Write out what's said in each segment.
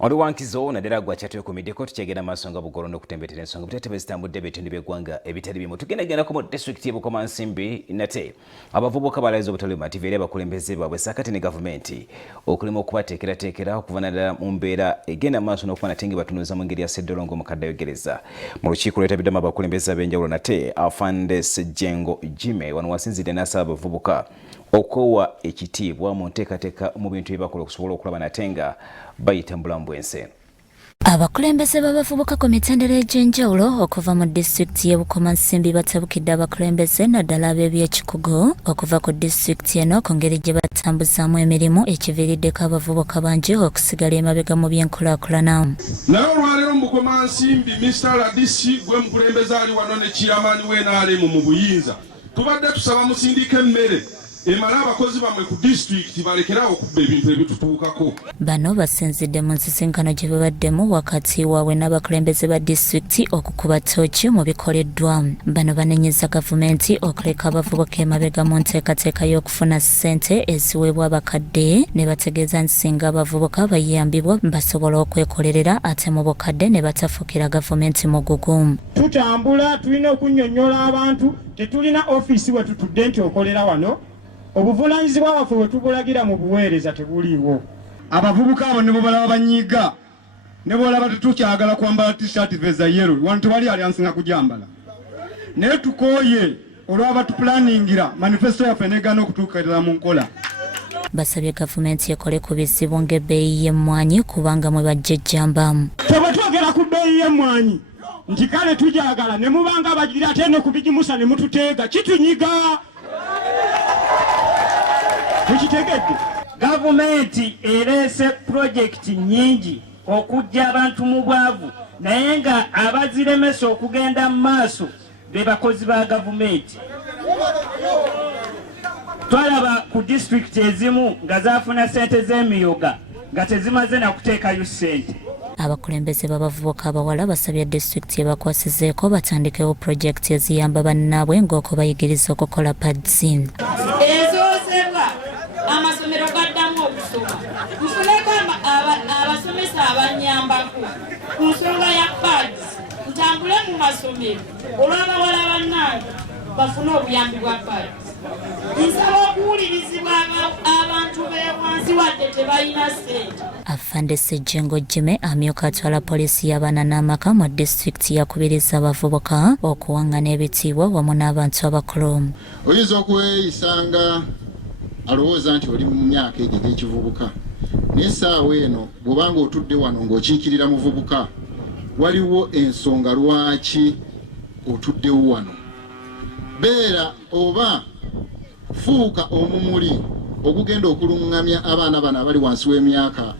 Oluwankizo naddala gwa kyatwekumiddeko tukyegenda maaso nga bugolo n'okutembetera ensonga buteetebe zitambudde ebitundu by'eggwanga ebitali bimu. Tugendagendako mu disitulikiti y'e Bukomansimbi nate abavubuka balayiza obutali bumativu eri abakulembeze baabwe saakati ne gavumenti okulema okubateekerateekera okuva naddala mu mbeera egenda maaso n'okuba nate nga batunuuza mu ngeri ya sseddolongo omukadde ayogereza. Mu lukiiko lwetabiddwamu abakulembeze ab'enjawulo nate Afande Ssejjengo Jime wano wasinzidde n'asaba abavubuka okwewa ekitiibwa mu nteekateeka mu bintu bye bakola okusobola okulaba nate nga bayita mu bulamu bw'ensi. Abakulembeze b'abavubuka ku mitendera egy'enjawulo okuva mu disitulikiti y'e Bukomansimbi batabukidde abakulembeze naddala ab'ebyekikugu okuva ku disitulikiti eno ku ngeri gye batambuzaamu emirimu ekiviiriddeko abavubuka bangi okusigala emabega mu by'enkulaakulana. Naye olwaleero mu Bukomansimbi Mr. Ladisi gwe mukulembeze ali wano ne chairman w'NRM mu buyinza tubadde tusaba musindika emmere emala abakozi bamwe ku disitulikiti balekerawo okubba ebintu ebitutuukako. Bano basinzidde mu nsisinkano gye babaddemu wakati waabwe n'abakulembeze ba disitulikiti okukuba ttooki mu bikoleddwa. Bano banenyeza gavumenti okuleka abavubuka emabega mu nteekateeka y'okufuna ssente eziweebwa abakadde ne bategeeza nti singa abavubuka bayambibwa basobola okwekolerera ate mu bukadde ne batafuukira gavumenti mugugu. Tutambula tulina okunnyonnyola abantu tetulina ofiisi we tutudde nti okolera wano. Obuvunaanyizibwa bwaffe bwe tubulagira mu buweereza tebuliiwo. Abavubuka abo ne bwe balaba banyiiga ne bw'olaba tetukyagala kwambala t-shirt veza yero wano tewali ali ansinga kugyambala. Naye tukooye olwaba tupulaningira manifesto yaffe negaana okutuukirira mu nkola. Basabye gavumenti ekole ku bizibu ng'ebbeeyi y'emmwanyi kubanga mwe bajja ejjambamu. Bwe twogera ku bbeeyi y'emmwanyi nti kale tugyagala ne mubanga abagira ate ne kubigimusa ne mututeega kitunyiga. Tukitegedde gavumenti ereese pulojekiti nnyingi okujja abantu mu bwavu naye nga abaziremesa okugenda mu maaso be bakozi ba gavumenti. Twalaba ku disitulikiti ezimu nga zaafuna ssente z'emiyoga nga tezimaze na kuteekayo ssente. Abakulembeze b'abavubuka abawala basabye disitulikiti ebakwasizeeko batandikewo pulojekiti eziyamba bannaabwe ng'okubayigiriza okukola padzi. Amasomero gaddamu okusoma nfuneko abasomesa abanyambako ku nsonga ya pads ntambule mu masomero olw'abawala bannange bafune obuyambi bwa pads. Nsaba okuwulirizibwa abantu b'ewansi wadde tebalina ssente. Afande Ssejjengo Jime amyuka atwala poliisi y'abaana n'amaka mu disitulikiti yakubiriza abavubuka okuwangana ebitiibwa wamu n'abantu abakulu. Oyinza okweyisanga alowooza nti oli mu myaka egyo egy'ekivubuka naye essaawa eno bw'obanga otudde wano ng'okiikirira muvubuka waliwo ensonga lwaki otuddewo wano. Beera oba fuuka omumuli ogugenda okulungamya abaana bano abali wansi w'emyaka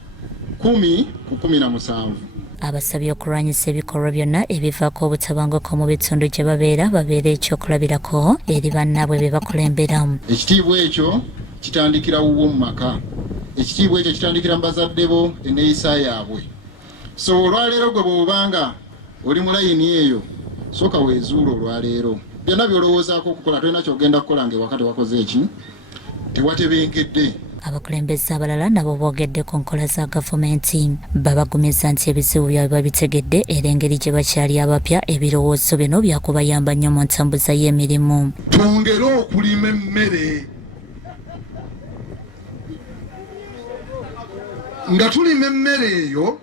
10 ku 17. Abasabye okulwanyisa ebikolwa byonna ebivaako obutabanguko mu bitundu gye babeera ekyokulabirako eri bannaabwe be bakulemberamu. Ekitiibwa ekyo kitandikira wuwo mu maka. Ekitiibwa ekyo kitandikira mu bazadde bo enneeyisa yaabwe. So olwaleero gwe bw'obanga oli mu layini eyo sooka weezuula olwaleero. Byonna by'olowoozaako okukola tolina ky'ogenda kukola ng'ewaka tewakoze eki tewatebenkedde. Abakulembeze abalala nabo boogedde ku nkola za gavumenti babagumiza nti ebizibu byabwe babitegedde era engeri gye bakyali abapya ebirowoozo bino byakubayamba nnyo mu ntambuza y'emirimu. Twongere okulima emmere nga tulima emmere eyo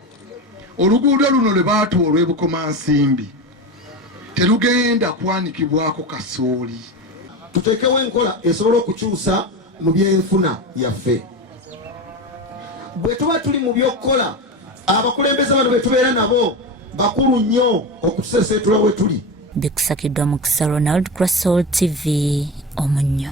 oluguudo luno lwe baatuwa olw'e Bukomansimbi terugenda kwanikibwako kasooli. Tuteekewo enkola esobola okukyusa mu byenfuna yaffe. Bwe tuba tuli mu by'okukola abakulembeze bano be tubeera nabo bakulu nnyo okutuseeseetula we tuli. Bikusakiddwa Mukisa Ronald, Grassol TV, Omunnyo.